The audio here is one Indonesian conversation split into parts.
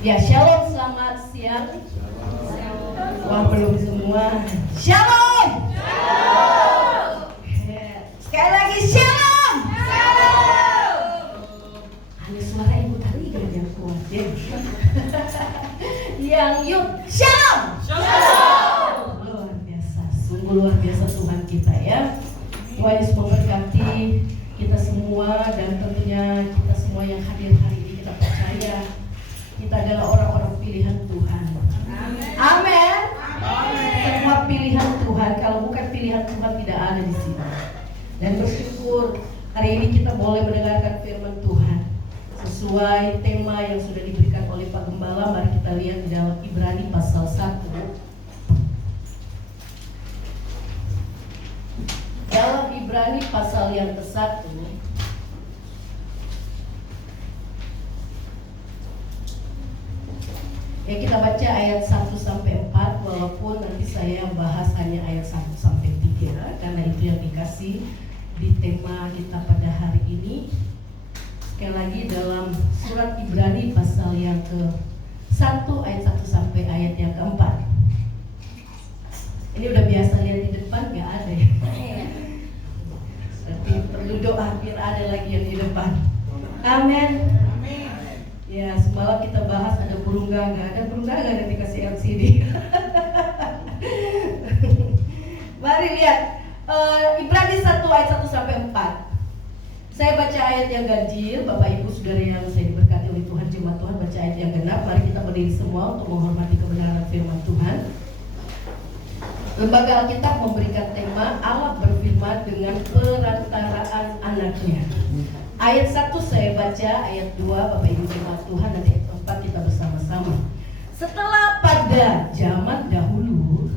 Ya, shalom, selamat siang. Wah, belum semua. Shalom. Sekali lagi shalom. Hanya suara ibu tadi yang kuat ya. Yang yuk shalom. Luar biasa, sungguh luar biasa Tuhan kita ya. Tuhan Yesus memberkati kita semua, dan tentunya kita semua yang hadir hari ini. Kita percaya kita adalah orang-orang pilihan Tuhan. Amin. Semua pilihan Tuhan. Kalau bukan pilihan Tuhan tidak ada di sini. Dan bersyukur hari ini kita boleh mendengarkan firman Tuhan sesuai tema yang sudah diberikan oleh Pak Gembala. Mari kita lihat di dalam Ibrani pasal 1. Dalam Ibrani pasal yang ke-1, ya, kita baca ayat 1 sampai 4, walaupun nanti saya bahas hanya ayat 1 sampai 3 karena itu yang dikasih di tema kita pada hari ini. Sekali lagi dalam surat Ibrani pasal yang ke-1 ayat 1 sampai ayat yang ke-4. Ini udah biasa lihat di depan, gak ada ya? Berarti perlu doa biar ada lagi yang di depan. Amin. Ya, semalam kita bahas ada burung gagak. Ada burung gagak yang dikasih LCD. Mari lihat Ibrani 1 ayat 1 sampai 4. Saya baca ayat yang ganjil. Bapak Ibu Saudara yang saya diberkati oleh Tuhan, jemaat Tuhan, baca ayat yang genap. Mari kita berdiri semua untuk menghormati kebenaran firman Tuhan. Lembaga Alkitab memberikan tema Allah berfirman dengan perantaraan anaknya. Ayat 1 saya baca, ayat 2 Bapak Ibu jemaat Tuhan, dan ayat 4 kita bersama-sama. Setelah pada zaman dahulu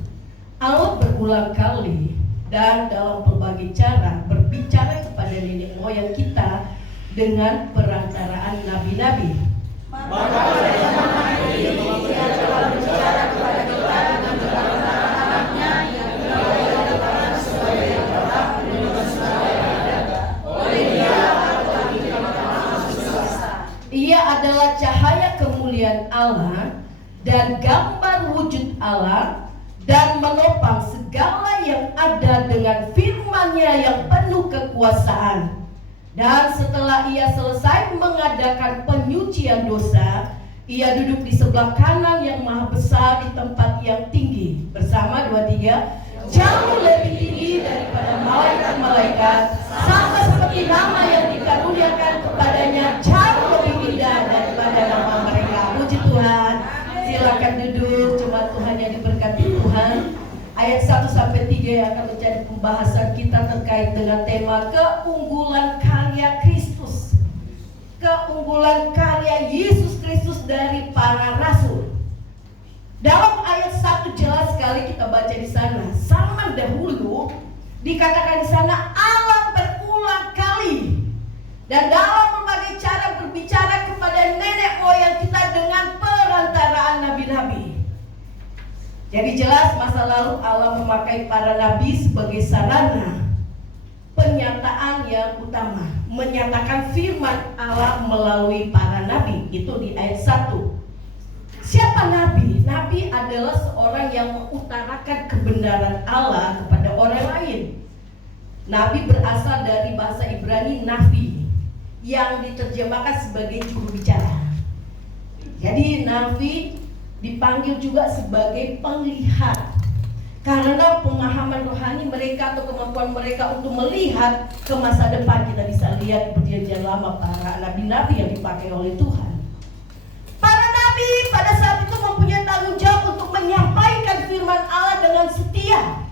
Allah berulang kali dan dalam berbagai cara berbicara kepada nenek moyang kita dengan perantaraan nabi-nabi. Maka pada zaman ini Dia telah berbicara kepada kita dengan perantaraan anaknya yang dilakukan sebagai yang tetap dengan segala yang ada. Oleh Dia Ia adalah cahaya kemuliaan Allah dan gambar wujud Allah, dan menopang segala yang ada dengan firman-Nya yang penuh kekuasaan. Dan setelah Ia selesai mengadakan penyucian dosa, Ia duduk di sebelah kanan yang maha besar di tempat yang tinggi. Bersama 2, 3, jauh lebih tinggi daripada malaikat-malaikat, sama seperti nama yang dikaruniakan kepadanya jauh lebih indah daripada nama mereka. Puji Tuhan. Silakan duduk, jemaat Tuhan yang diberkati Tuhan. Ayat 1 sampai 3 yang akan menjadi pembahasan kita terkait dengan tema keunggulan karya Kristus. Keunggulan karya Yesus Kristus dari para rasul. Dalam ayat 1 jelas sekali kita baca di sana, zaman dahulu dikatakan di sana Allah berulang kali dan dalam berbagai cara berbicara kepada nenek moyang kita dengan perantaraan nabi-nabi. Jadi jelas masa lalu Allah memakai para nabi sebagai sarana penyataan yang utama, menyatakan firman Allah melalui para nabi. Itu di ayat 1. Siapa nabi? Nabi adalah seorang yang mengutarakan kebenaran Allah kepada orang lain. Nabi berasal dari bahasa Ibrani nafi, yang diterjemahkan sebagai juru bicara. Jadi nabi dipanggil juga sebagai penglihat, karena pemahaman rohani mereka atau kemampuan mereka untuk melihat ke masa depan. Kita bisa lihat di perjanjian lama para nabi-nabi yang dipakai oleh Tuhan. Para nabi pada saat itu mempunyai tanggung jawab untuk menyampaikan firman Allah dengan setia.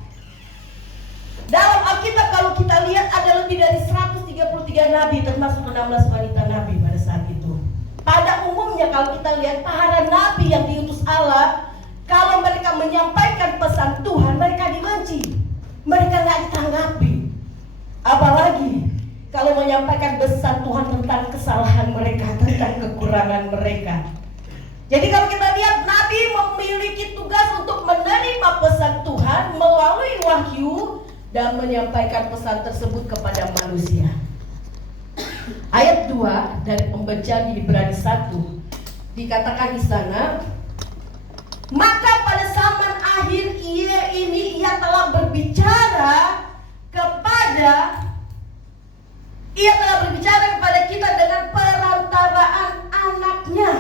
Dalam Alkitab kalau kita lihat ada lebih dari 133 nabi, termasuk 16 wanita nabi pada saat itu. Pada umumnya kalau kita lihat para nabi yang diutus Allah, kalau mereka menyampaikan pesan Tuhan, mereka dibenci, mereka nggak ditanggapi. Apalagi kalau menyampaikan pesan Tuhan tentang kesalahan mereka, tentang kekurangan mereka. Jadi kalau kita lihat nabi memiliki tugas untuk menerima pesan Tuhan melalui wahyu dan menyampaikan pesan tersebut kepada manusia. Ayat 2 dari pembacaan di Ibrani 1. Dikatakan di sana, maka pada zaman akhir ia telah berbicara kepada kita dengan perantaraan anaknya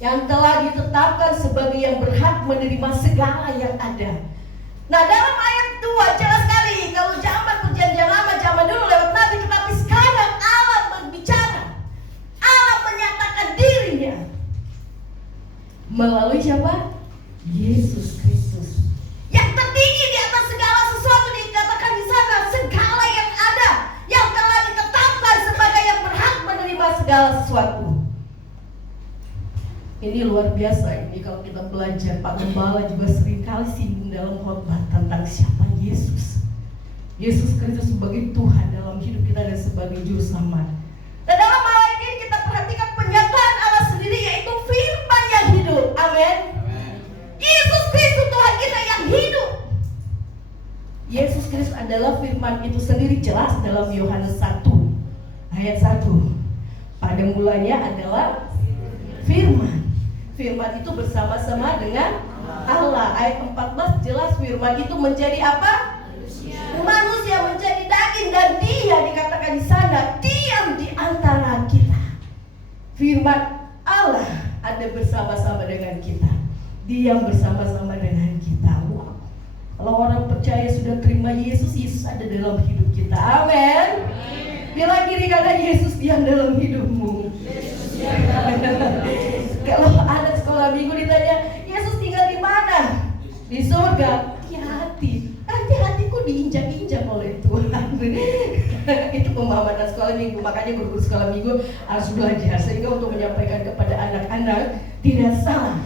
yang telah ditetapkan sebagai yang berhak menerima segala yang ada. Nah, dalam ayat 2 jelas sekali, kalau zaman perjanjian lama, zaman dulu lewat nabi, tetapi sekarang Allah berbicara. Allah menyatakan dirinya melalui siapa? Yesus Kristus. Yang tertinggi di atas segala sesuatu, dikatakan di sana, segala yang ada, yang telah ditetapkan sebagai yang berhak menerima segala sesuatu. Ini luar biasa. Ini kalau kita belajar, Pak Gembala juga seringkali singgung dalam khotbah tentang siapa Yesus. Yesus Kristus sebagai Tuhan dalam hidup kita dan sebagai juru selamat. Dan dalam hal ini kita perhatikan penyataan Allah sendiri, yaitu firman yang hidup. Amin. Yesus Kristus Tuhan kita yang hidup. Yesus Kristus adalah firman itu sendiri, jelas dalam Yohanes 1 ayat 1. Pada mulanya adalah firman. Firman itu bersama-sama dengan Allah. Ayat 14 jelas firman itu menjadi apa? Manusia menjadi daging, dan dia dikatakan di sana diam di antara kita. Firman Allah ada bersama-sama dengan kita. Diam bersama-sama dengan kita. Wow. Kalau orang percaya sudah terima Yesus, Yesus ada dalam hidup kita. Amin. Bilang kiri kanan, Yesus diam dalam hidupmu. Kalau anak sekolah minggu ditanya, Yesus tinggal di mana? Di surga. Hati-hati, nanti hatiku diinjak-injak oleh Tuhan. Itu pemahaman sekolah minggu. Makanya guru sekolah minggu harus belajar, sehingga untuk menyampaikan kepada anak-anak tidak salah.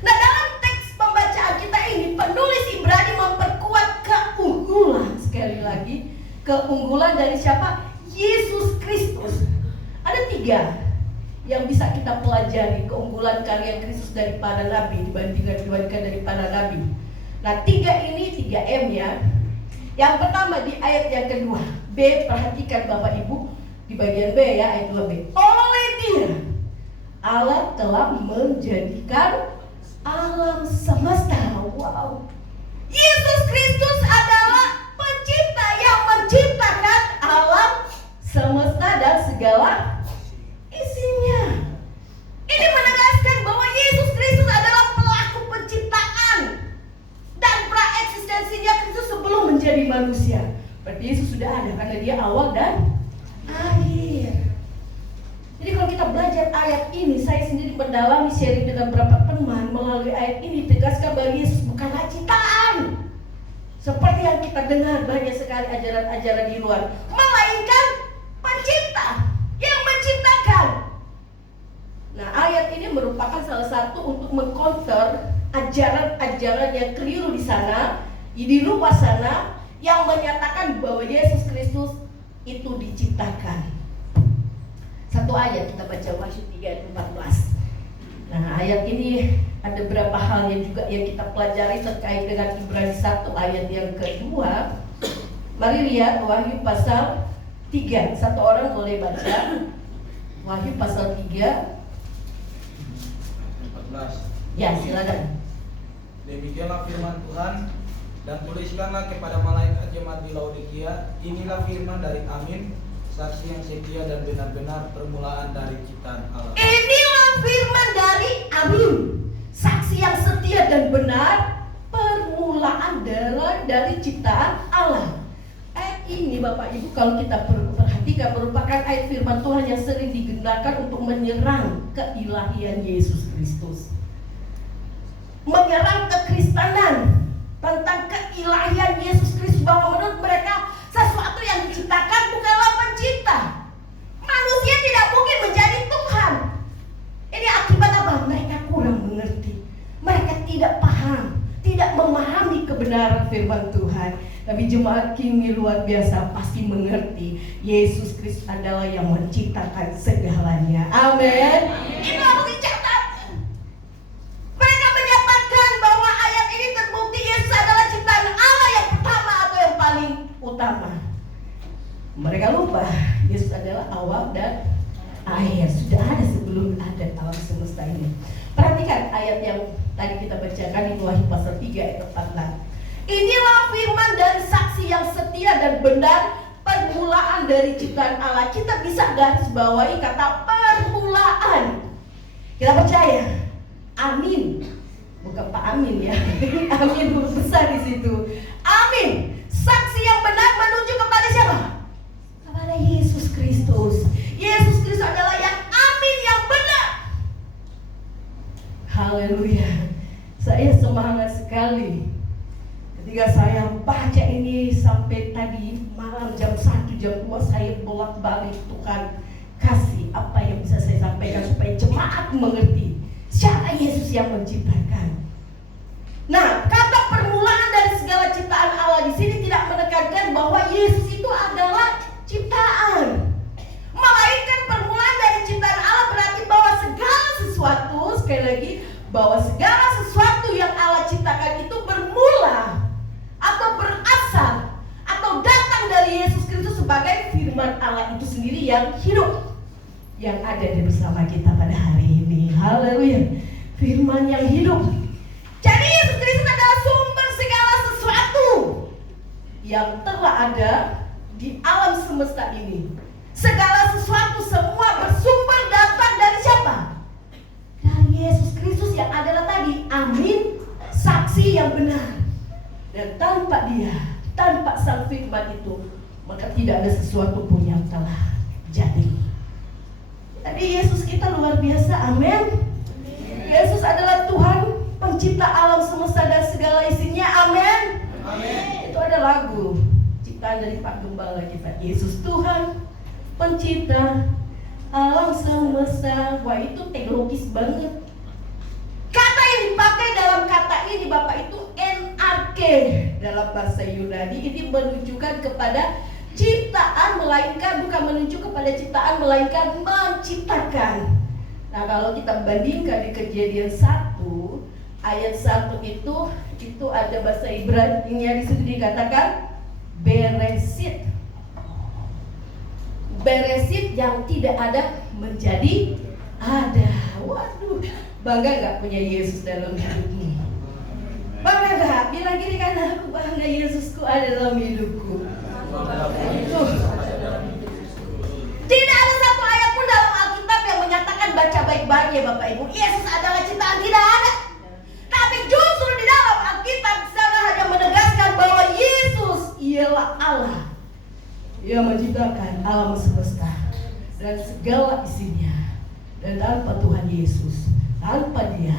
Nah, dalam teks pembacaan kita ini, penulis Ibrani memperkuat keunggulan, sekali lagi, keunggulan dari siapa? Yesus Kristus. Ada 3 yang bisa kita pelajari keunggulan karya Kristus dari para nabi dibandingkan dari para nabi. Nah, 3 ini 3M ya. Yang pertama di ayat yang kedua, B, perhatikan Bapak Ibu di bagian B ya, ayat 2B. Oleh Dia Allah telah menjadikan alam semesta. Wow. Yesus Kristus adalah pencipta yang menciptakan alam semesta dan segala isinya. Ini menegaskan bahwa Yesus Kristus adalah pelaku penciptaan dan praeksistensinya Kristus sebelum menjadi manusia. Berarti Yesus sudah ada karena dia awal dan akhir. Jadi kalau kita belajar ayat ini, saya sendiri mendalami sharing dengan beberapa teman melalui ayat ini, tegaskan bahwa Yesus bukanlah ciptaan seperti yang kita dengar banyak sekali ajaran-ajaran di luar, melainkan pencipta yang menciptakan. Nah, ayat ini merupakan salah satu untuk mengcounter ajaran-ajaran yang keliru di sana, di luar sana, yang menyatakan bahwa Yesus Kristus itu diciptakan. Satu ayat kita baca, Wahyu 3 ayat 14. Nah, ayat ini ada beberapa hal yang juga yang kita pelajari terkait dengan Ibrani 1 ayat yang kedua. Mari lihat Wahyu pasal 3. Satu orang boleh baca Wahyu pasal 3 14. Ya, silakan. Demikianlah firman Tuhan, dan tuliskanlah kepada malaikat jemaat di Laodikia, inilah firman dari Amin, saksi yang setia dan benar-benar, permulaan dari ciptaan Allah. Inilah firman dari Amin, saksi yang setia dan benar, permulaan dari ciptaan Allah. Ayat ini Bapak Ibu kalau kita perhatikan merupakan ayat firman Tuhan yang sering digunakan untuk menyerang keilahian Yesus Kristus, menyerang kekristenan tentang keilahian Yesus Kristus, bahwa menurut mereka sesuatu yang diciptakan bukanlah pencipta. Manusia tidak mungkin menjadi Tuhan. Ini akibat apa? Mereka kurang mengerti. Mereka tidak paham, tidak memahami kebenaran firman Tuhan. Tapi jemaat Kimi luar biasa pasti mengerti Yesus Kristus adalah yang menciptakan segalanya. Amin. Ini harus dicatat. Mereka menyatakan bahwa ayat ini terbukti Yesus adalah ciptaan Allah yang pertama atau yang paling utama. Mereka lupa Yesus adalah awal dan air, sudah ada sebelum ada alam semesta ini. Perhatikan ayat yang tadi kita bacakan di Wahyu pasal 3 ayat 14. Inilah firman dari saksi yang setia dan benar, permulaan dari ciptaan Allah. Kita bisa garis bawahi kata permulaan. Kita percaya. Amin. Bukan Pak Amin ya. Amin huruf besar di situ. Amin. Saksi yang benar menuju kepada siapa? Kepada Yesus Kristus. Yesus Kristus adalah yang amin, yang benar. Haleluya. Saya semangat sekali ketika saya baca ini sampai tadi malam jam 1, jam 2 saya bolak-balik. Tuhan kasih apa yang bisa saya sampaikan supaya jemaat mengerti siapa Yesus yang menciptakan. Nah, kata permulaan dari segala ciptaan Allah di sini tidak menekankan bahwa Yesus itu adalah ciptaan, melainkan permulaan dari ciptaan Allah berarti bahwa segala sesuatu, sekali lagi, bahwa segala sesuatu yang Allah ciptakan itu bermula atau berasal atau datang dari Yesus Kristus sebagai firman Allah itu sendiri yang hidup, yang ada di bersama kita pada hari ini. Haleluya. Firman yang hidup. Jadi Yesus Kristus adalah sumber segala sesuatu yang telah ada di alam semesta ini. Segala sesuatu semua bersumber datang dari siapa? Dari Yesus Kristus yang adalah tadi amin, saksi yang benar. Dan tanpa dia, tanpa sang firman itu, maka tidak ada sesuatu pun yang telah jadi. Jadi Yesus kita luar biasa, amin. Yesus adalah Tuhan, pencipta alam semesta dan segala isinya, amin. Itu ada lagu ciptaan dari Pak Gembala kita. Yesus Tuhan, pencipta alam semesta. Wah, itu teologis banget. Kata yang dipakai dalam kata ini Bapak itu NRK dalam bahasa Yunani. Ini menunjukkan kepada ciptaan, melainkan bukan menunjuk kepada ciptaan, melainkan menciptakan. Nah, kalau kita bandingkan di Kejadian 1 ayat 1 itu ada bahasa Ibrani-nya di situ dikatakan Beresit. Beresit yang tidak ada menjadi ada. Waduh, bangga gak punya Yesus dalam hidupmu? Bangga gak? Bilang gini kan, aku bangga Yesusku ada dalam hidupku. Tidak ada satu ayat pun dalam Alkitab yang menyatakan, baca baik-baik ya Bapak Ibu, Yesus adalah ciptaan, tidak ada. Tapi justru di dalam Alkitab sana hanya menegaskan bahwa Yesus ialah Allah yang menciptakan alam semesta dan segala isinya. Dan tanpa Tuhan Yesus, tanpa dia,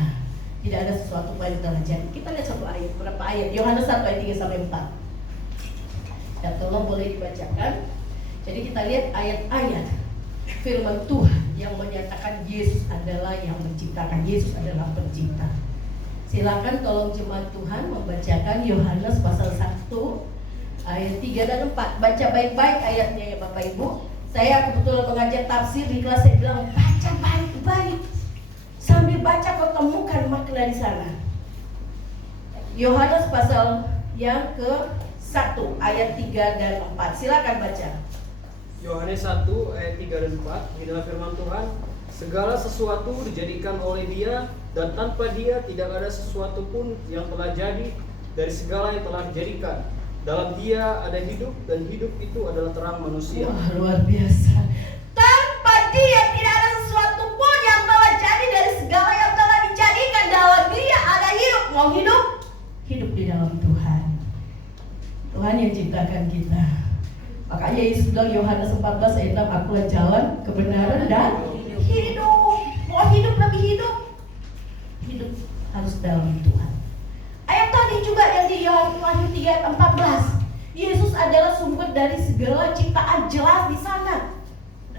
tidak ada sesuatu yang telah jadi. Kita lihat satu ayat, berapa ayat? Yohanes 1 ayat 3-4. Ya, tolong boleh dibacakan. Jadi kita lihat ayat-ayat firman Tuhan yang menyatakan Yesus adalah yang menciptakan, Yesus adalah pencipta. Silakan tolong jemaat Tuhan membacakan Yohanes pasal 1 ayat 3 dan 4. Baca baik-baik ayatnya ya Bapak Ibu. Saya kebetulan mengajar tafsir di kelas, saya bilang baca baik-baik. Sambil baca kau temukan makna di sana. Yohanes pasal yang ke-1 ayat 3 dan 4. Silakan baca. Yohanes 1 ayat 3 dan 4. Inilah firman Tuhan. Segala sesuatu dijadikan oleh Dia, dan tanpa Dia tidak ada sesuatu pun yang telah jadi dari segala yang telah dijadikan. Dalam Dia ada hidup, dan hidup itu adalah terang manusia. Wah, luar biasa. Tanpa Dia tidak ada sesuatu pun yang telah jadi dari segala yang telah dijadikan. Dalam Dia ada hidup. Mau hidup? Hidup di dalam Tuhan. Tuhan yang ciptakan kita. Makanya Yesus bilang Yohanes 14 ayat 6, akulah jalan, kebenaran dan hidup. Mau hidup lebih hidup? Hidup harus dalam Tuhan. Ayat tadi juga yang di Wahyu 3 ayat 14. Yesus adalah sumber dari segala ciptaan, jelas di sana.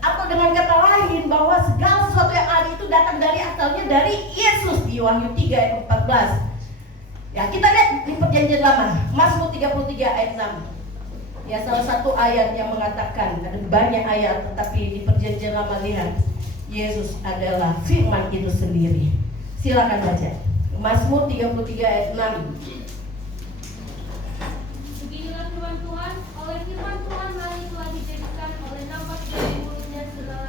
Atau dengan kata lain bahwa segala sesuatu yang ada itu datang dari asalnya dari Yesus di Wahyu 3 ayat 14. Ya, kita lihat di Perjanjian Lama, Mazmur 33 ayat 6. Ya, salah satu ayat yang mengatakan, ada banyak ayat, tetapi di Perjanjian Lama lihat Yesus adalah firman itu sendiri. Silakan baca Mazmur 33 ayat 6. Beginilah firman Tuhan, oleh firman Tuhan langit telah dijadikan, oleh nafas dari mulutnya segala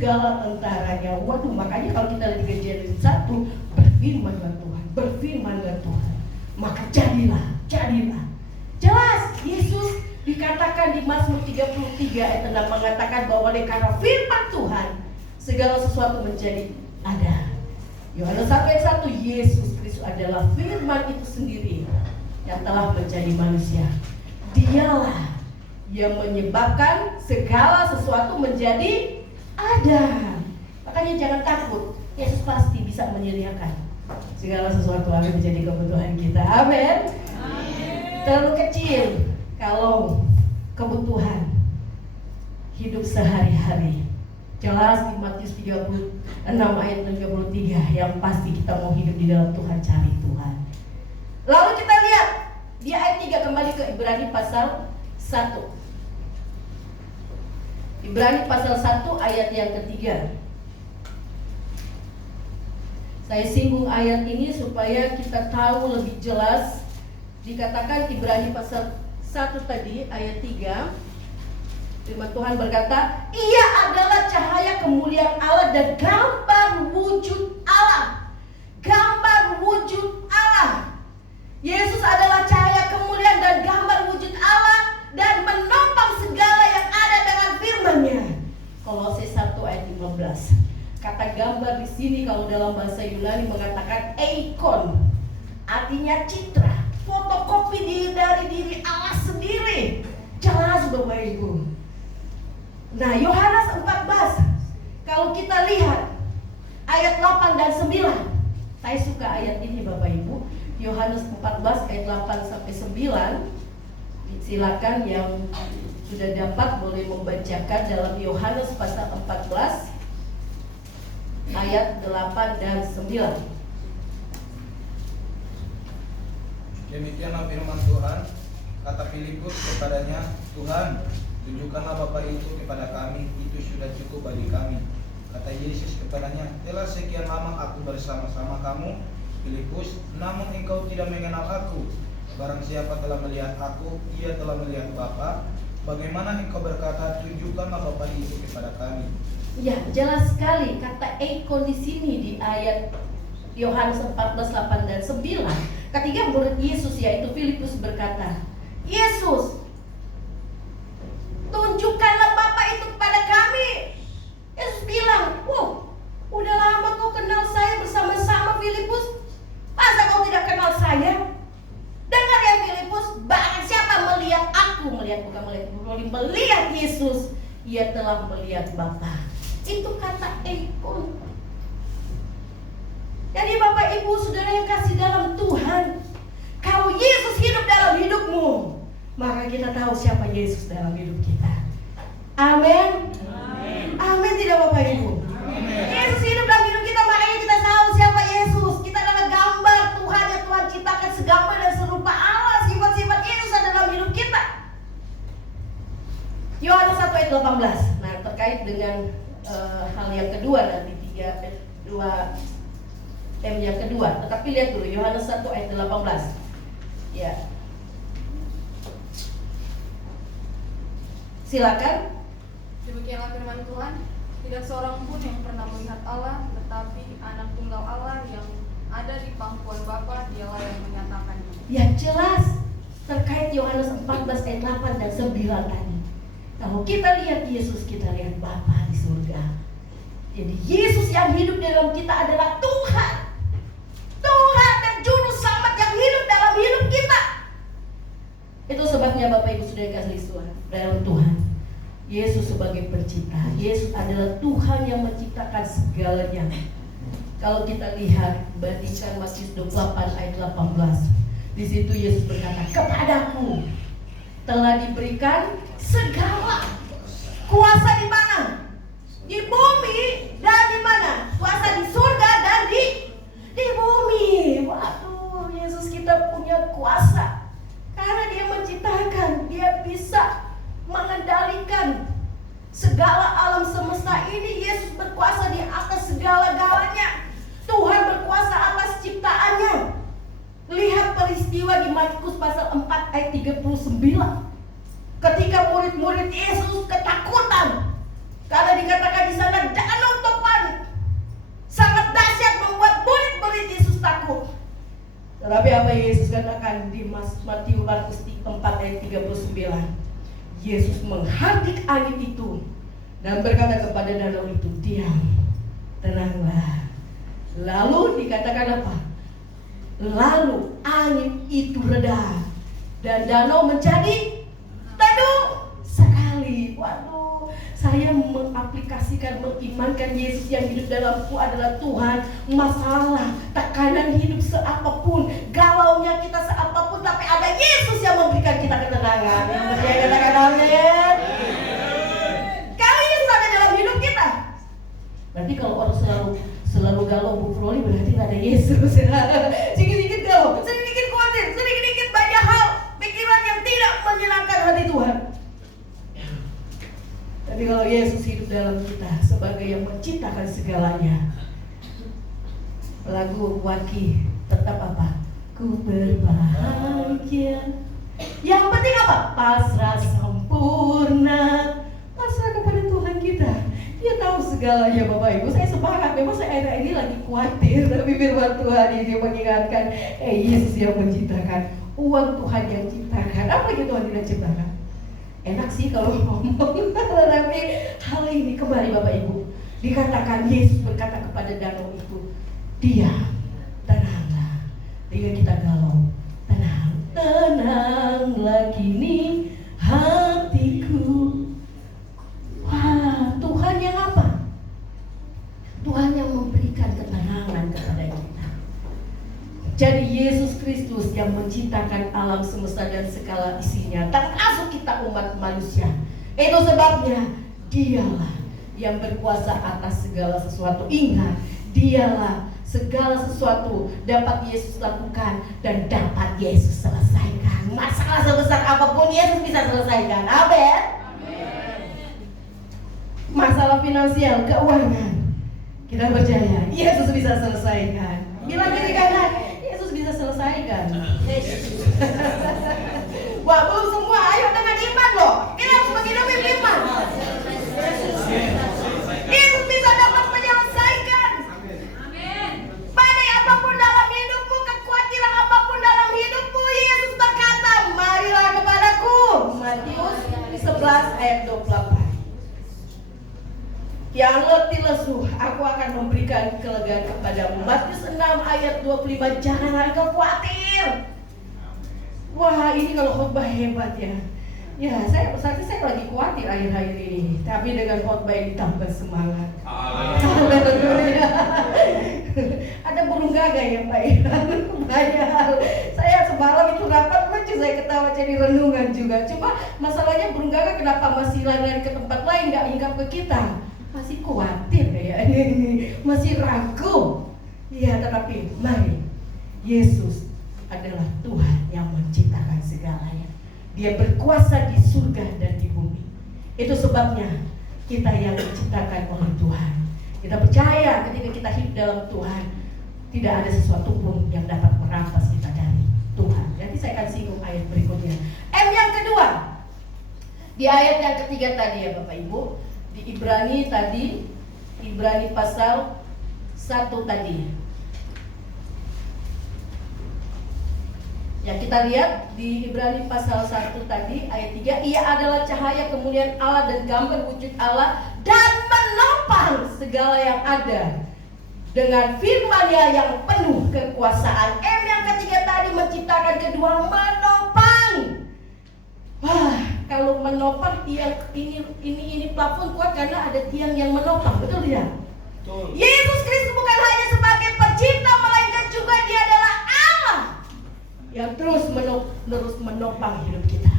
segala tentaranya. Waduh, makanya kalau kita lihat Kejadian 1, berfirmanlah Tuhan, berfirmanlah Tuhan, maka jadilah. Jelas Yesus dikatakan di Mazmur 33 ayat 6 mengatakan bahwa oleh karena firman Tuhan segala sesuatu menjadi ada. Yohanes 1 ayat 1, Yesus Kristus adalah firman itu sendiri yang telah menjadi manusia. Dialah yang menyebabkan segala sesuatu menjadi ada. Makanya jangan takut, Yesus pasti bisa menyediakan segala sesuatu akan menjadi kebutuhan kita. Amin. Terlalu kecil kalau kebutuhan hidup sehari-hari. Jelas di Matius 36 ayat 33, yang pasti kita mau hidup di dalam Tuhan, cari Tuhan. Lalu kita lihat di ayat 3, kembali ke Ibrani pasal 1. Ibrani pasal 1 ayat yang ketiga. Saya singgung ayat ini supaya kita tahu lebih jelas. Dikatakan Ibrani pasal 1 tadi ayat 3, firman Tuhan berkata, Ia adalah cahaya kemuliaan Allah dan gambar wujud Allah. Gambar wujud Allah. Yesus adalah cahaya kemuliaan dan gambar wujud Allah dan menopang segala yang ada dengan firman-Nya. Kolose 1 ayat 15. Kata gambar di sini kalau dalam bahasa Yunani mengatakan eikon, artinya citra, fotokopi dari diri Allah sendiri. Jelas Bapak Ibu. Nah, Yohanes 14, kalau kita lihat ayat 8 dan 9, saya suka ayat ini Bapak Ibu. Yohanes 14 ayat 8 sampai 9. Silakan yang sudah dapat boleh membacakan dalam Yohanes pasal 14 ayat 8 dan 9. Demikianlah firman Tuhan, kata Filipus kepadanya, Tuhan, tunjukkanlah Bapa itu kepada kami, itu sudah cukup bagi kami. Kata Yesus kepadanya, telah sekian lama aku bersama-sama kamu, Filipus, namun engkau tidak mengenal aku. Barang siapa telah melihat aku, ia telah melihat Bapa. Bagaimana engkau berkata, tunjukkanlah Bapa itu kepada kami? Ya, jelas sekali kata eikon di sini di ayat Yohanes 14, 8 dan 9. Ketika murid Yesus yaitu Filipus berkata, Yesus, tunjukkanlah Bapa itu kepada kami. Yesus bilang, udah lama kau kenal saya bersama-sama Filipus, masa kau tidak kenal saya? Dengar ya Filipus, barang siapa melihat aku, melihat Yesus, ia telah melihat Bapa. Itu kata eikon. Jadi Bapak Ibu Saudara yang kasih dalam Tuhan, kalau Yesus hidup dalam hidupmu, maka kita tahu siapa Yesus dalam hidup kita. Amin. Amin tidak Bapak Ibu? Amin. Yesus hidup dalam hidup kita, makanya kita tahu siapa Yesus. Kita adalah gambar Tuhan yang Tuhan ciptakan segambar dan serupa Allah. Sifat-sifat Yesus ada dalam hidup kita. Yohanes 1 ayat 18. Nah, terkait dengan hal yang kedua nanti 2 yang kedua. Tetapi lihat dulu Yohanes 1 ayat 18. Ya. Silakan. Demikianlah firman Tuhan, tidak seorang pun yang pernah melihat Allah, tetapi anak tunggal Allah yang ada di pangkuan Bapa, dialah yang menyatakannya. Ya, jelas terkait Yohanes 14 ayat 8 dan 9 tadi. Kalau kita lihat Yesus, kita lihat Bapa di surga. Jadi Yesus yang hidup dalam kita adalah Tuhan. Tuhan dan juru selamat yang hidup dalam hidup kita. Itu sebabnya Bapak Ibu sudah kasih Tuhan dalam Tuhan. Yesus sebagai pencipta. Yesus adalah Tuhan yang menciptakan segalanya. Kalau kita lihat bandingkan Matius 28 ayat 18. Di situ Yesus berkata, kepadaku telah diberikan segala kuasa di mana? Di bumi dan di mana? Kuasa di surga dan di bumi. Waduh, Yesus kita punya kuasa. Karena Dia menciptakan, Dia bisa mengendalikan segala alam semesta ini. Yesus berkuasa di atas segala-galanya. Tuhan berkuasa atas ciptaannya. Lihat peristiwa di Markus pasal 4 ayat 39. Ketika murid-murid Yesus ketakutan Karena dikatakan di sana danau topan sangat dahsyat membuat murid-murid Yesus takut. Tetapi apa Yesus katakan di Matius Markus 4 ayat 39? Yesus menghardik angin itu dan berkata kepada danau itu, diam, tenanglah. Lalu dikatakan apa? Lalu angin itu reda dan danau menjadi teduh sekali. Waduh, saya mengaplikasikan, mengimankan Yesus yang hidup dalamku adalah Tuhan. Masalah, tekanan hidup seapapun, galaunya kita seapapun, tapi ada Yesus yang memberikan kita ketenangan. Yang percaya katakan amin. Kalau Yesus ada dalam hidup kita, berarti kalau orang selalu galau Bu Froli, berarti nggak ada Yesus. Sedikit-sedikit galau, sedikit khawatir, sedikit-sedikit banyak hal, pikiran yang tidak menyenangkan hati Tuhan. Tapi kalau Yesus hidup dalam kita sebagai yang menciptakan segalanya, lagu Waki tetap apa? Ku berbahagia. Yang penting apa? Pasrah sempurna. Pasrah kepada Tuhan kita. Dia tahu segalanya Bapak Ibu. Saya semangat, memang saya ini lagi khawatir, tapi firman Tuhan ini mengingatkan, Yesus yang menciptakan, uang Tuhan yang ciptakan. Apa lagi Tuhan tidak ciptakan? Enak sih kalau ngomong, tapi hal ini kembali Bapak Ibu, dikatakan Yesus berkata kepada danau itu, diam, tenanglah. Dengan kita galau, tenang, tenanglah kini hatiku. Wah, Tuhan yang apa? Tuhan yang memberikan ketenangan kepada kita. Jadi Yesus Kristus yang menciptakan alam semesta dan segala isinya, termasuk kita umat manusia. Itu sebabnya dialah yang berkuasa atas segala sesuatu. Ingat, dialah segala sesuatu dapat Yesus lakukan dan dapat Yesus selesaikan. Masalah sebesar apapun Yesus bisa selesaikan. Amin. Masalah finansial, keuangan, kita percaya Yesus bisa selesaikan. Bilang kiri kanan, Yesus bisa selesaikan. Wah, belum semua, ayo dengan iman loh. Kita harus menghidupi iman. Yesus bisa dapat menyelesaikan. Badai apapun dalam hidupmu, kekhawatiran apapun dalam hidupmu, Yesus berkata, marilah kepadaku. Matius 11 ayat 28. Yang letih lesu, aku akan memberikan kelegaan kepadamu. Matius 6 ayat 25, janganlah engkau khawatir. Wah, ini kalau khotbah hebat ya. Ya, saya lagi khawatir akhir-akhir ini, tapi dengan khotbah ini tambah semangat. Haleluya. Ada burung gagak ya Pak Iran, banyak. Saya semalam itu rapat lucu, saya ketawa jadi renungan juga. Cuma masalahnya burung gagak kenapa masih lari ke tempat lain, nggak hinggap ke kita? Masih khawatir ya, masih ragu. Ya, tetapi mari, Yesus adalah Tuhan yang menciptakan segalanya. Dia berkuasa di surga dan di bumi. Itu sebabnya kita yang diciptakan oleh Tuhan. Kita percaya ketika kita hidup dalam Tuhan, tidak ada sesuatu pun yang dapat merampas kita dari Tuhan. Nanti saya akan singgung ayat berikutnya. Yang kedua, di ayat yang ketiga tadi ya Bapak Ibu, di Ibrani pasal 1 tadi. Ya, kita lihat di Ibrani pasal 1 tadi ayat 3, ia adalah cahaya kemuliaan Allah dan gambar wujud Allah dan menopang segala yang ada dengan firman-Nya yang penuh kekuasaan. Yang ketiga tadi menciptakan, kedua menopang. Wah, kalau menopang tiang ini plafon kuat karena ada tiang yang menopang, betul tidak? Betul. Yesus Kristus bukan hanya sebagai pencipta, melainkan juga Dia adalah Allah yang terus menopang hidup kita.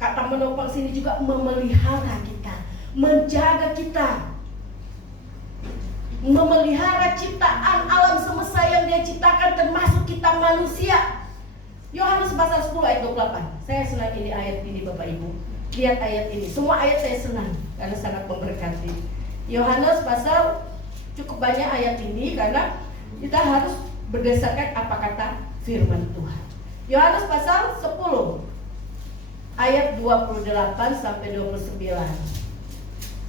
Kata menopang sini juga memelihara kita, menjaga kita, memelihara ciptaan alam semesta yang Dia ciptakan, termasuk kita manusia. Yohanes pasal 10 ayat 28. Saya senang ini ayat ini Bapak Ibu. Lihat ayat ini. Semua ayat saya senang karena sangat memberkati. Yohanes pasal cukup banyak ayat ini karena kita harus berdasarkan apa kata firman Tuhan. Yohanes pasal 10 ayat 28 sampai 29.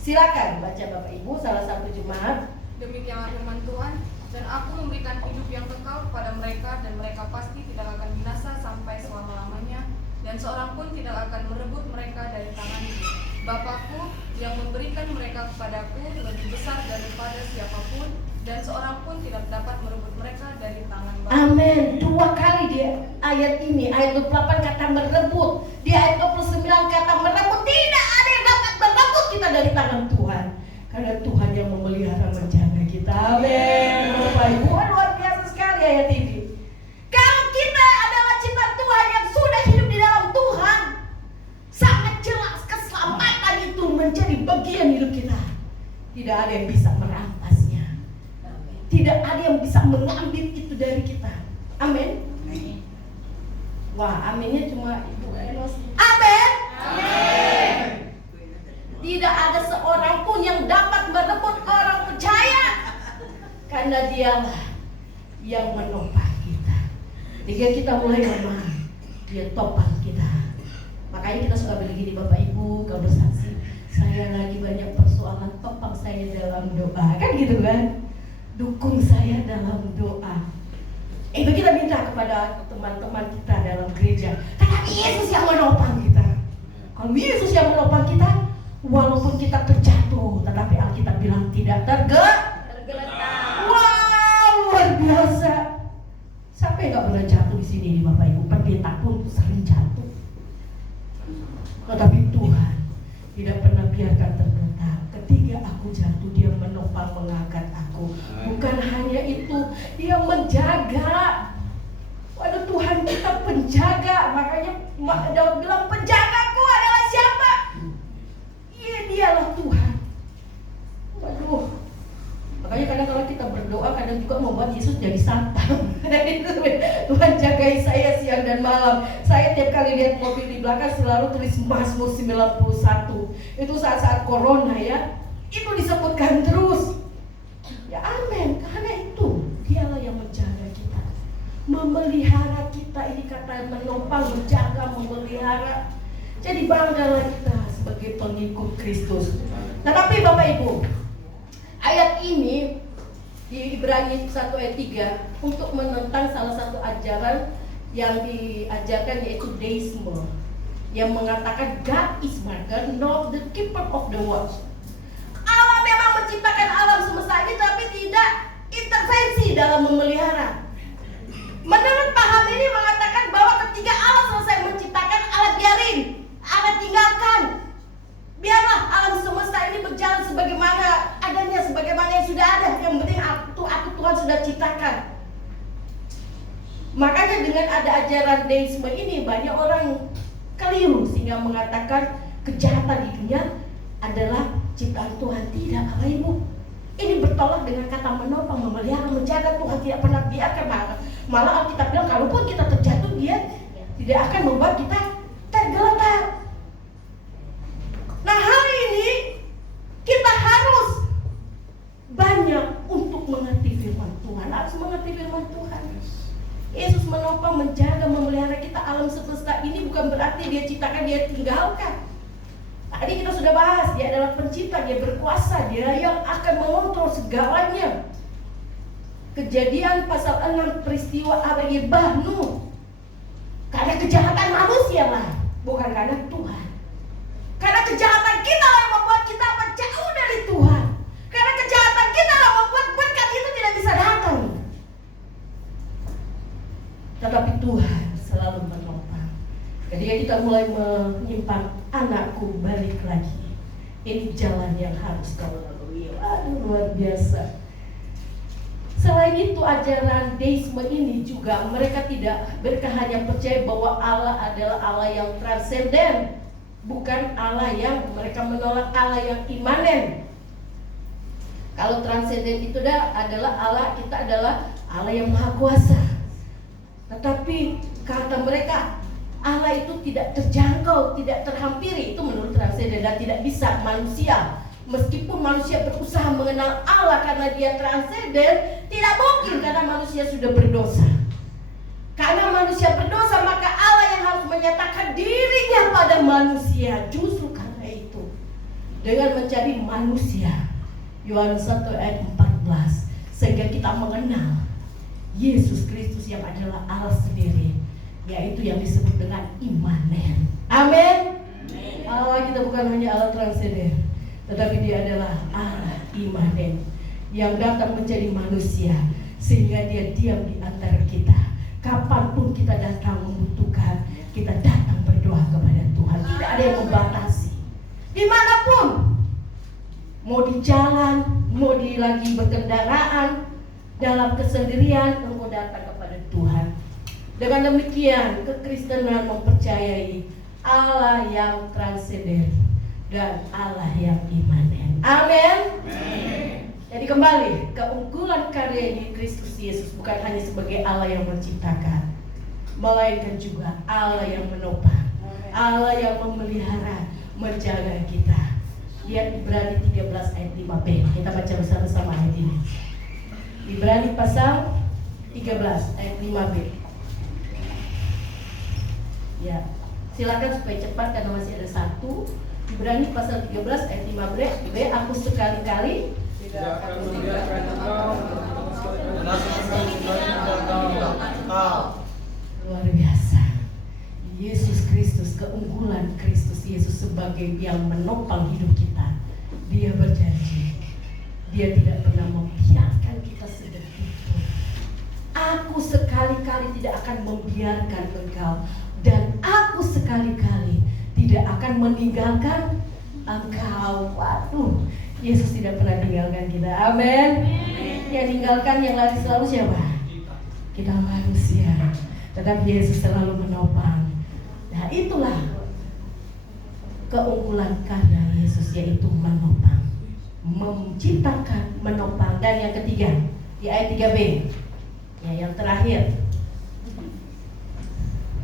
Silakan baca Bapak Ibu, salah satu jemaat. Demikianlah firman Tuhan, dan aku memberikan hidup yang kekal kepada mereka, dan mereka pasti tidak akan binasa sampai selama-lamanya, dan seorang pun tidak akan merebut mereka dari tanganku. Bapakku yang memberikan mereka kepadaku lebih besar daripada siapapun, dan seorang pun tidak dapat merebut mereka dari tangan Bapa. Amin. 2 kali di ayat ini, ayat 28 kata merebut, di ayat 29 kata merebut. Tidak ada yang dapat merebut kita dari tangan Tuhan, karena Tuhan yang memelihara menjaga kita. Amin. Bapak Ibu, luar biasa sekali ayat ini. Kalau kita adalah ciptaan Tuhan yang sudah hidup di dalam Tuhan, sangat jelas keselamatan itu menjadi bagian hidup kita. Tidak ada yang bisa merampasnya. Tidak ada yang bisa mengambil itu dari kita. Amin. Wah, aminnya cuma Ibu Enos. Amin. Amin. Tidak ada seorang pun yang dapat merebut orang percaya, karena Dialah yang menopang kita. Jika kita mulai lemah, Dia topang kita. Makanya kita suka begini Bapak Ibu, kalau bersaksi, saya lagi banyak persoalan, topang saya dalam doa, kan gitu kan? Dukung saya dalam doa. Itu kita minta kepada teman-teman kita dalam gereja, karena Yesus yang menopang kita. Kalau Yesus yang menopang kita, walaupun kita terjatuh, tetapi Alkitab bilang tidak tergeletak. Wow, luar biasa. Siapa yang nggak pernah jatuh di sini nih Bapak Ibu? Pendeta pun sering jatuh. Tetapi Tuhan tidak pernah biarkan tergeletak. Ketika aku jatuh, Dia menopang, mengangkat aku. Bukan hanya itu, Dia menjaga. Waduh, Tuhan kita penjaga. Makanya Daud bilang, penjagaku adalah siapa? Iya, Dialah Tuhan. Waduh. Makanya kadang kalau kita berdoa, kadang juga membuat Yesus jadi satpam. Tuhan jagai saya siang dan malam. Saya tiap kali lihat mobil di belakang selalu tulis Mazmur 91. Itu saat-saat corona ya. Itu disebutkan terus. Ya amin. Karena itu Dialah yang menjaga kita, memelihara kita. Ini kata menopang, menjaga, memelihara. Jadi banggalah kita sebagai pengikut Kristus. Tetapi Bapak Ibu, ayat ini di Ibrani 1 ayat 3 untuk menentang salah satu ajaran yang diajarkan, yaitu deisme, yang mengatakan God is maker, not the keeper of the watch. Allah memang menciptakan alam semesta ini, tapi tidak intervensi dalam memelihara. Menurut paham ini mengatakan bahwa ketika Allah selesai menciptakan, Allah biarin, Allah tinggalkan. Biarlah alam semesta ini berjalan sebagaimana adanya, sebagaimana yang sudah ada. Yang penting aku Tuhan sudah ciptakan. Makanya dengan ada ajaran deisme ini, banyak orang keliru sehingga mengatakan kejahatan di dunia adalah ciptaan Tuhan. Tidak, Bapak Ibu. Ini bertolak dengan kata menopang, memelihara, menjaga. Tuhan tidak pernah biarkan. Malah Alkitab bilang kalaupun kita terjatuh, Dia tidak akan membuat kita tergeletak. Nah, hari ini kita harus banyak untuk mengerti firman Tuhan. Harus mengerti firman Tuhan. Yesus menopang, menjaga, memelihara kita. Alam semesta ini bukan berarti Dia ciptakan, Dia tinggalkan. Tadi kita sudah bahas, Dia adalah pencipta, Dia berkuasa, Dia yang akan mengontrol segalanya. Kejadian pasal 6, peristiwa Abiyah Nuh. Karena kejahatan manusia lah, bukan karena Tuhan. Karena kejahatan kita lah yang membuat kita jauh dari Tuhan. Karena kejahatan kita lah membuat berkat itu tidak bisa datang. Tetapi Tuhan selalu menopang. Ketika kita mulai menyimpang, anakku balik lagi. Ini jalan yang harus kau lalui. Aduh, luar biasa. Selain itu, ajaran deisme ini juga mereka hanya percaya bahwa Allah adalah Allah yang transenden, bukan Allah yang mereka menolak Allah yang imanen. Kalau transenden itu adalah Allah, kita adalah Allah yang maha kuasa. Tetapi kata mereka, Allah itu tidak terjangkau, tidak terhampiri. Itu menurut transenden, dan tidak bisa manusia. Meskipun manusia berusaha mengenal Allah karena Dia transenden, tidak mungkin karena manusia sudah berdosa. Karena manusia berdosa, maka Allah yang harus menyatakan dirinya pada manusia. Justru karena itu dengan menjadi manusia. Yohanes 1 ayat 14. Sehingga kita mengenal Yesus Kristus yang adalah Allah sendiri, yaitu yang disebut dengan imanen. Amin. Allah kita bukan hanya Allah transenden, tetapi Dia adalah Allah imanen yang datang menjadi manusia, sehingga Dia diam di antara kita. Kapanpun kita datang membutuhkan, kita datang berdoa kepada Tuhan. Tidak ada yang membatasi. Dimanapun, mau di jalan, mau di lagi berkendaraan, dalam kesendirian, engkau datang kepada Tuhan. Dengan demikian, kekristenan mempercayai Allah yang transenden dan Allah yang imanen. Amin. Jadi kembali, keunggulan karya Kristus Yesus bukan hanya sebagai Allah yang menciptakan, melainkan juga Allah yang menopang, Allah yang memelihara, menjaga kita. Lihat Ibrani 13 ayat 5b. Kita baca bersama-sama ayat ini. Ibrani pasal 13 ayat 5b. Ya, silakan supaya cepat karena masih ada satu. Ibrani pasal 13 ayat 5b. Aku sekali-kali tidak akan membiarkan engkau luar biasa. Yesus Kristus, keunggulan Kristus Yesus sebagai yang menopang hidup kita. Dia berjanji, Dia tidak pernah membiarkan kita sedetik pun. Aku sekali-kali tidak akan membiarkan engkau, dan aku sekali-kali tidak akan meninggalkan engkau. Waduh, Yesus tidak pernah tinggalkan kita. Amin. Yang tinggalkan, yang lari selalu siapa? Kita manusia. Tetapi Yesus selalu menopang. Nah, itulah keunggulan karya Yesus, yaitu menopang, menciptakan, menopang. Dan yang ketiga, di ayat 3b, ya, yang terakhir,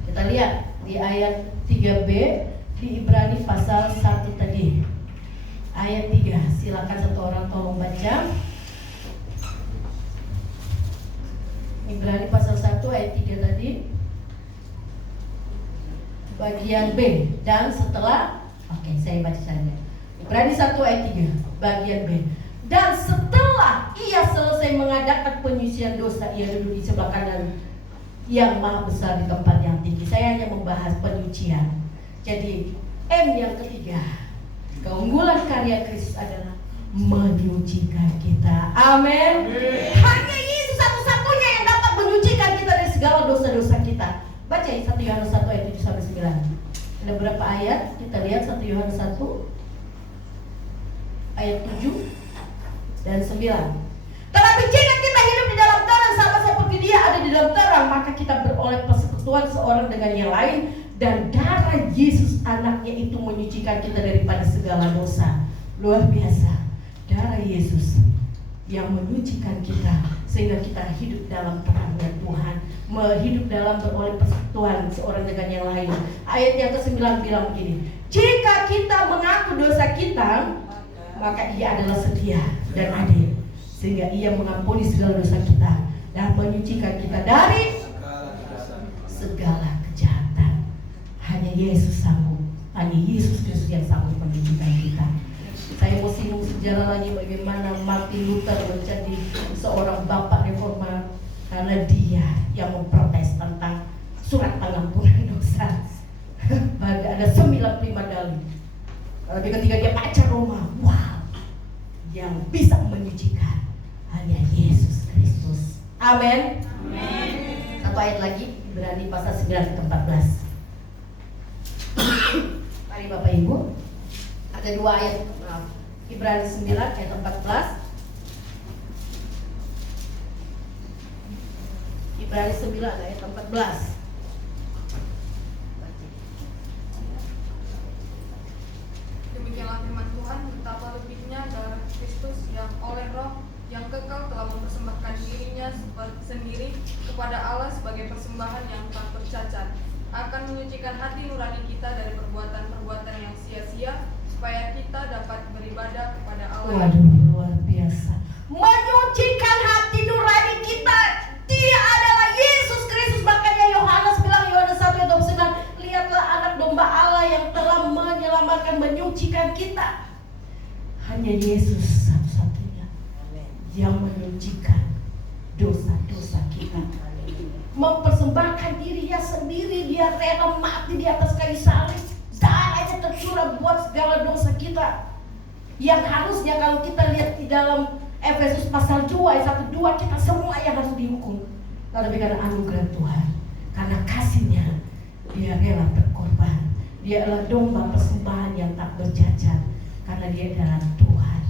kita lihat di ayat 3b di Ibrani pasal 1 tadi, ayat 3. Silakan satu orang tolong baca. Ibrani pasal 1 ayat 3 tadi, bagian B. Dan setelah, oke, saya baca saja. Ibrani 1 ayat 3, bagian B. Dan setelah ia selesai mengadakan penyucian dosa, ia duduk di sebelah kanan yang maha besar di tempat yang tinggi. Saya hanya membahas penyucian. Jadi M yang ketiga, keunggulan karya Kristus adalah menyucikan kita. Amin. Hanya Yesus satu-satunya yang dapat menyucikan kita dari segala dosa-dosa kita. Baca 1 Yohanes 1 ayat 7-9. Ada berapa ayat? Kita lihat 1 Yohanes 1 ayat 7 dan 9. Tetapi jika kita hidup di dalam terang sama seperti Dia ada di dalam terang, maka kita beroleh persekutuan seorang dengan yang lain, dan darah Yesus anaknya itu menyucikan kita daripada segala dosa. Luar biasa. Darah Yesus yang menyucikan kita sehingga kita hidup dalam terangnya Tuhan, hidup dalam beroleh persekutuan seorang dengan yang lain. Ayat yang ke-9 bilang begini, jika kita mengaku dosa kita, maka Ia adalah setia dan adil, sehingga Ia mengampuni segala dosa kita dan menyucikan kita dari segala kejahatan. Hanya Yesus sanggup, hanya Yesus Kristus yang sanggup menyucikan kita. Saya mau singgung sejarah lagi bagaimana Martin Luther menjadi seorang bapak reformat, karena dia yang memprotes tentang surat pengampunan dosa. Ada 95 dalil. Tapi ketika dia baca Roma, wow, yang bisa menyucikan hanya Yesus Kristus. Amin. Satu ayat lagi, Ibrani pasal 9 ayat 14. Mari Bapak Ibu, ada dua ayat, Ibrani 9 ayat 14, Ibrani 9 ayat 14. Demikianlah firman Tuhan, betapa lebihnya darah Kristus yang oleh Roh yang kekal telah mempersembahkan dirinya sendiri kepada Allah sebagai persembahan yang tak bercacat, akan menyucikan hati nurani kita dari perbuatan-perbuatan yang sia-sia, supaya kita dapat beribadah kepada Allah. Waduh, luar biasa. Menyucikan hati nurani kita, Dia adalah Yesus Kristus. Makanya Yohanes bilang, Yohanes 1 ayat 29, lihatlah anak domba Allah yang telah menyelamatkan, menyucikan kita. Hanya Yesus satu-satunya yang menyucikan dosa-dosa kita. Mempersembahkan dirinya sendiri, dia rela mati di atas kayu salib, darahnya tercurah buat segala dosa kita. Yang harusnya kalau kita lihat di dalam Efesus pasal 2 ayat 1-2, kita semua yang harus dihukum. Tapi karena anugerah Tuhan, karena kasihnya, dia rela berkorban. Dia adalah domba persembahan yang tak bercacat, karena dia adalah Tuhan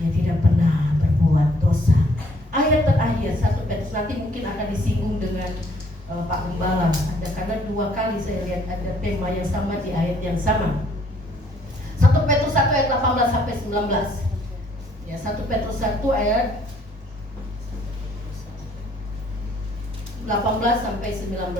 yang tidak pernah berbuat dosa. Ayat terakhir 1 Petrus, nanti mungkin akan disinggung dengan Pak Gembala, karena 2 kali saya lihat ada tema yang sama di ayat yang sama. 1 Petrus 1 ayat 18 sampai 19. Ya, 1 Petrus 1 ayat 18 sampai 19.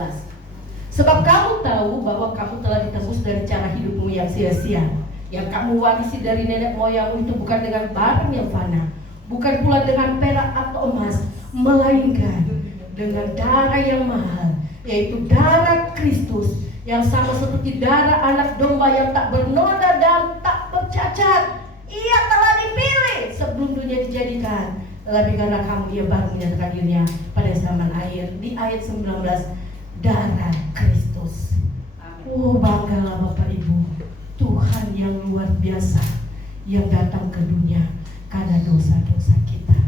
Sebab kamu tahu bahwa kamu telah ditebus dari cara hidupmu yang sia-sia, yang kamu warisi dari nenek moyangmu itu bukan dengan barang yang fana, bukan pula dengan perak atau emas, melainkan dengan darah yang mahal, yaitu darah Kristus, yang sama seperti darah anak domba yang tak bernoda dan tak bercacat. Ia telah dipilih sebelum dunia dijadikan, tetapi karena kamu ia baru menyatakan dirinya pada zaman akhir. Di ayat 19, darah Kristus. Oh, banggalah Bapak Ibu, Tuhan yang luar biasa yang datang ke dunia karena dosa-dosa kita.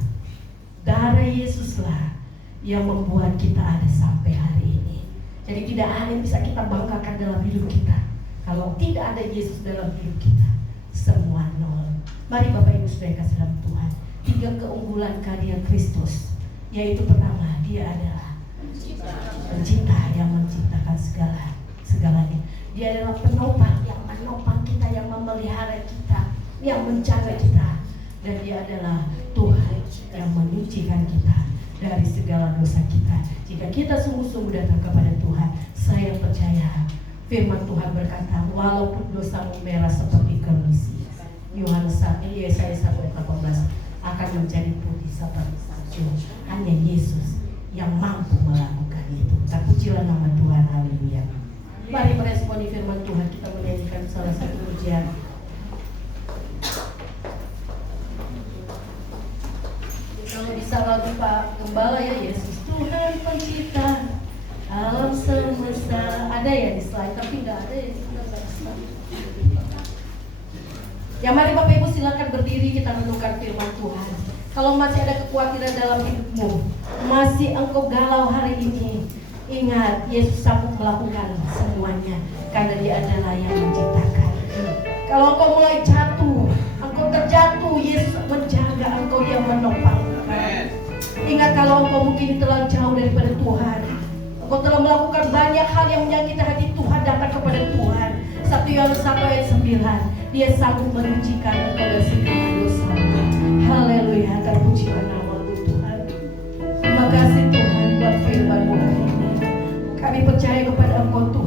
Darah Yesuslah yang membuat kita ada sampai hari ini. Jadi tidak ada yang bisa kita banggakan dalam hidup kita kalau tidak ada Yesus dalam hidup kita. Semua nol. Mari Bapak Ibu saudara kasih dalam Tuhan, 3 keunggulan karya Kristus, yaitu pertama, dia adalah pencipta yang menciptakan segalanya. Dia adalah penopang yang menopang kita, yang memelihara kita, yang menjaga kita. Dan dia adalah Tuhan yang menyucikan kita dari segala dosa kita. Jika kita sungguh-sungguh datang kepada Tuhan, saya percaya firman Tuhan berkata, walaupun dosamu merah seperti gengsi, Yesaya 1 ayat 18, akan menjadi putih seperti salju. Hanya Yesus yang mampu melakukan itu. Terpujilah nama Tuhan, haleluya. Mari meresponi firman Tuhan, kita menyanyikan salah satu pujian. Kalau bisa lagu Pak Gembala ya, Yesus Tuhan pencipta alam semesta. Ada ya di slide, tapi nggak ada ya. Ya, mari Bapak Ibu silakan berdiri, kita renungkan firman Tuhan. Kalau masih ada kekhawatiran dalam hidupmu, masih engkau galau hari ini, ingat Yesus sanggup melakukan semuanya karena dia adalah yang menciptakan. Kalau engkau mulai jatuh, engkau terjatuh, Yesus menjaga engkau, dia menopang. Ingat, kalau engkau mungkin telah jauh daripada Tuhan, engkau telah melakukan banyak hal yang menyakiti hati Tuhan, datang kepada Tuhan. 1 Yohanes 1 ayat 9, dia sanggup menyucikan engkau dari segala dosa. Haleluya, terpujilah nama-Mu Tuhan. Terima kasih Tuhan buat firman-Mu hari ini. Kami percaya kepada Engkau Tuhan.